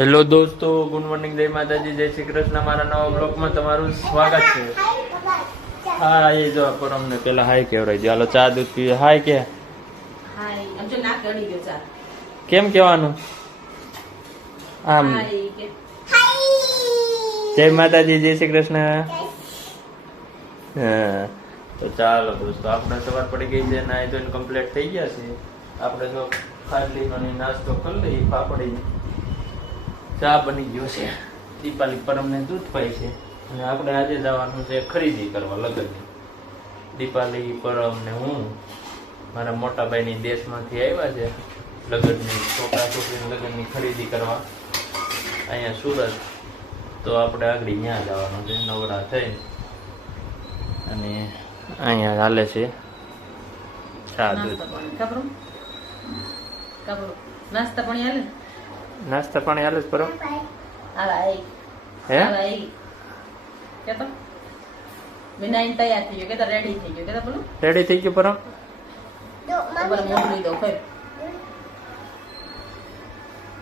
Hello દોસ્તો, good morning, જય માતાજી, જય શ્રી કૃષ્ણ. મારા નવા બ્લોગમાં તમારું સ્વાગત છે. હા, એ જો પરમને પેલા હાય કહેવરાય. ચાલો ચા દૂધ પીએ. હાય કે હાય. આમ જો નાક અડી ગયો ચા. કેમ કહેવાનું? આમ હાય કે જય માતાજી, જય શ્રી કૃષ્ણ. હા, તો ચાલો દોસ્તો, આપણે સવાર પડી ગઈ છે, નાઈ ધોઈને કમ્પ્લીટ થઈ ગયા છે. આપણે જો ખાટલીનો નાસ્તો કરી લઈએ. પાપડી ચા બની ગયો છે. દીપાલી પરમને દૂધ પાય છે અને આપણે આજે જવાનું છે ખરીદી કરવા લગ્નની. દીપાલી, પરમ ને હું મારા મોટા ભાઈની દેશમાંથી આવ્યા છે લગ્નની, છોકરા છોકરીની લગ્નની ખરીદી કરવા અહીંયા સુરત. તો આપણે આગળ ત્યાં જવાનું છે નવરા થઈ. અને અહીંયા હાલે છે ચા દૂધ. નાસ્તા પાણી હાલે. નાસ્તા પાણી હાલે જ પરમ? હે કેતો વિનાયન તૈયાર થઈ ગયો, કેતો રેડી થઈ ગયો, કેતો બોલો રેડી થઈ ગયું પરમ? ઉપર મોટલી દો ફેર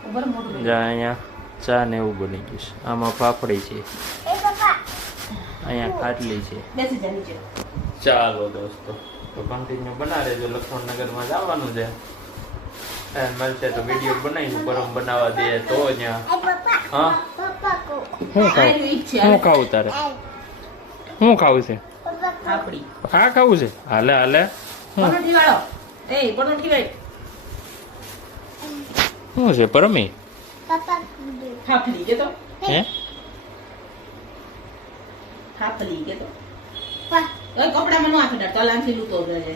ઉપર મોટલી જા અહીંયા ચા ને એવું બની ગયું છે. આમાં પાપડી છે, અહીંયા ખાટલી છે. બેસી જા નીચે. ચાલો દોસ્તો, તો કન્ટિન્યુ બના રહેજો. લક્ષ્મણનગરમાં જવાનું છે, મળશે તો વિડીયો બનાવીશું. પરમ બનાવવા દે તો ત્યાં. હા, શું ખાવું તારે? શું ખાવું છે? પાપડી હા ખાવું છે. હાલે હાલે. પરોઠી વાળો. એ પરોઠી વાળી શું છે પરમી? ખાપલી કેતો હે ખાપલી કેતો ઓય કપડામાં નો આખી ડાળ તલાંથી લૂતો રહે.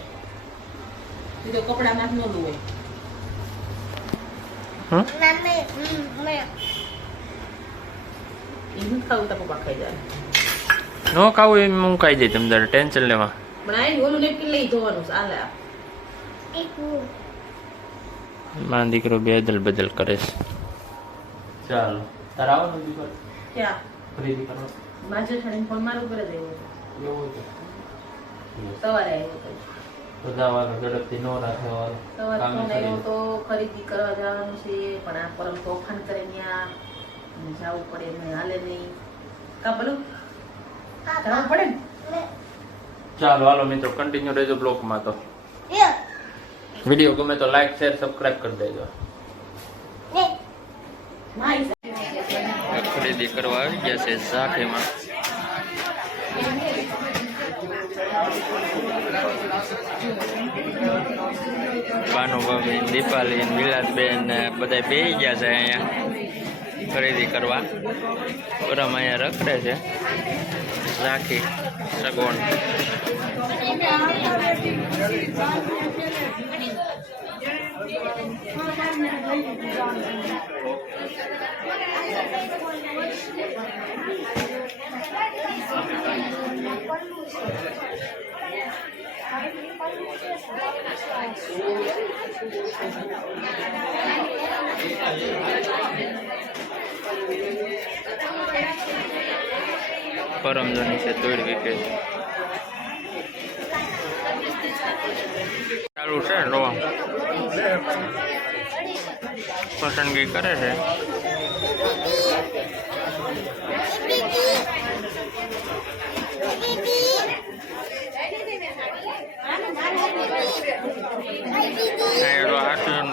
તો કપડામાં જ નો લુવે. એનું ખાવું તો પપ્પા ખાઈ જાય. નો ખાવું એમ હું ખાઈ જાય. તમે તારે ટેન્શન લેવા. પણ આ ઓલું નેપકિન લઈ ધોવાનું ચાલે. મારો દીકરો બે અદલ બદલ કરે છે. ચાલો તારે આવવાનું દીકરો ક્યાં ખરીદી કરવા? માજે ઠાણીને ફોન મારું કરે જ આવ્યો હતો. એવું છે. સવારે આવ્યો હતો. તો જવાનું ઝડપથી નો રાખવાનું. સવારે ફોન આવ્યો તો ખરીદી કરવા જવાનું છે, પણ આ પરમ તોફાન કરે ત્યાં જવું પડે એમને હાલે નહીં. કા બોલું જવું પડે ને. ચાલો હાલો મિત્રો, કન્ટિન્યુ રહેજો બ્લોગમાં. તો વિડીયો ગમે તો લાઈક શેર સબસ્ક્રાઇબ કરી દેજો. ખરીદી કરવા આવી ગયા છે ઝાંખીમાં. ભાનુભાઈ, દીપાલી, વિલાસબેન બધા બેસી ગયા છે અહીંયા ખરીદી કરવા. પરમ અહીંયા રખડે છે ઝાંખી સગવડ. પરમજોની છે તોડ વિકે છે. ચાલુ છે લો પસંદગી કરે છે.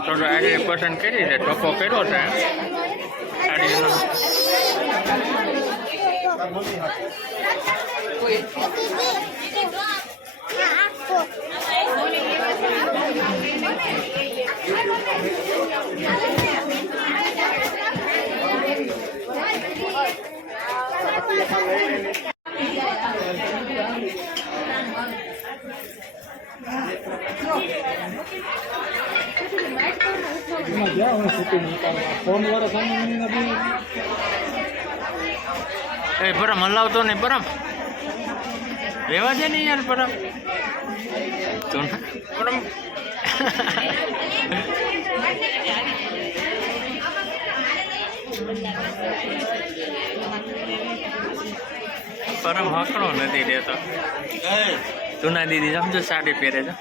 થોડો આજે પસંદ કરી છે, ટોપો કર્યો છે સાડીનો. એ પરમ હલાવતો નહીં. પરમ રેવા દે ને યાર. પરમ પરમ પરમ હકડો નથી રહેતો. જૂના દીદી સમજો સાડી પહેરે છે.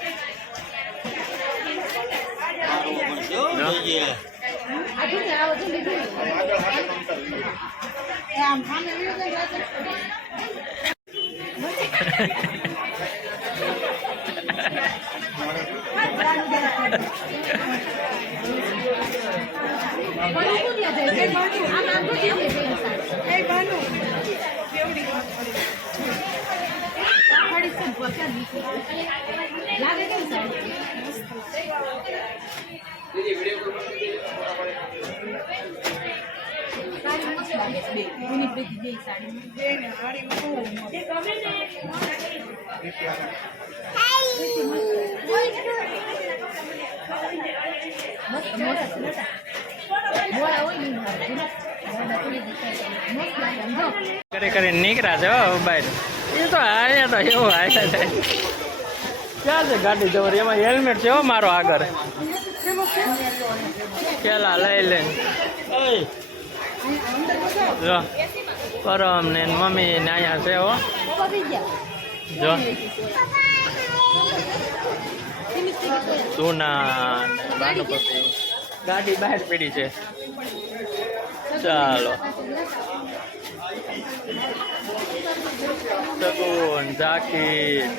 કરી કરીને નીકળ્યા છે હો બહાર. એ તો આયા તો એવું આયા છે. ક્યાં છે ગાડી જવર? એમાં હેલ્મેટ છે હો મારો આગળ. પેલા લઈ લે. જો પરમ ને મમ્મી ને અહીંયા છે હો. જો સોના બાનુપતિ ગાડી બહાર પડી છે. ચાલો સગુન જાકીટ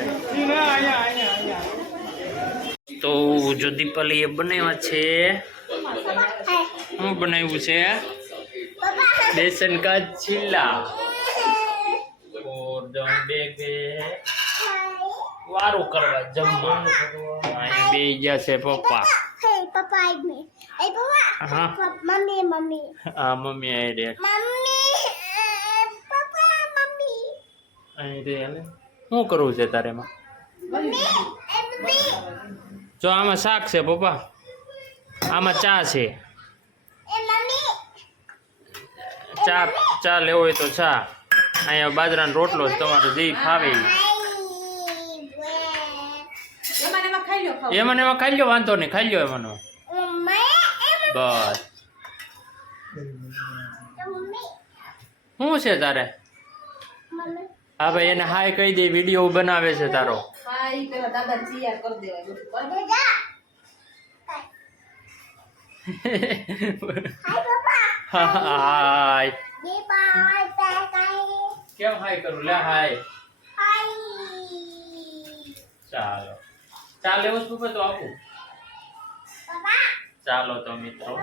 તો જો દીપાલી એ બનાવ્યા છે. શું બનાવ્યું છે? બેસન કા ચીલા ઓર બે વારું કરવા જમવા. અહીં બે ગયા છે પપ્પા. હા હા મમ્મી અહીં રે. અહીં રે હાલે. શું કરવું છે તારે એમાં? જો આમાં શાક છે પપ્પા, આમાં ચા છે. ચા લેવો હોય તો ચા. અહીંયા બાજરાનો રોટલો જ તમારે જે ફાવે એમાં એમાં ખાઈ લો. વાંધો નહીં, ખાઈ લો એમાં. બસ શું છે તારે? હા ભાઈ એને હાય કહી દે, વિડીયો બનાવે છે તારો. હાય કેમ હાય કરું? લે હાય. ચાલો ચા લેવો જ પપ્પા તો આપું. ચાલો તો મિત્રો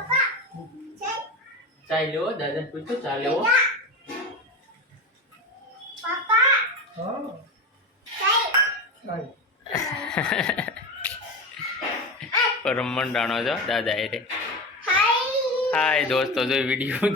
ચા લેવો. દાદાને પૂછ્યું ચા લેવો. પરમ મંડાણો છો દાદા એ રે. હાય દોસ્તો, જો વિડીયો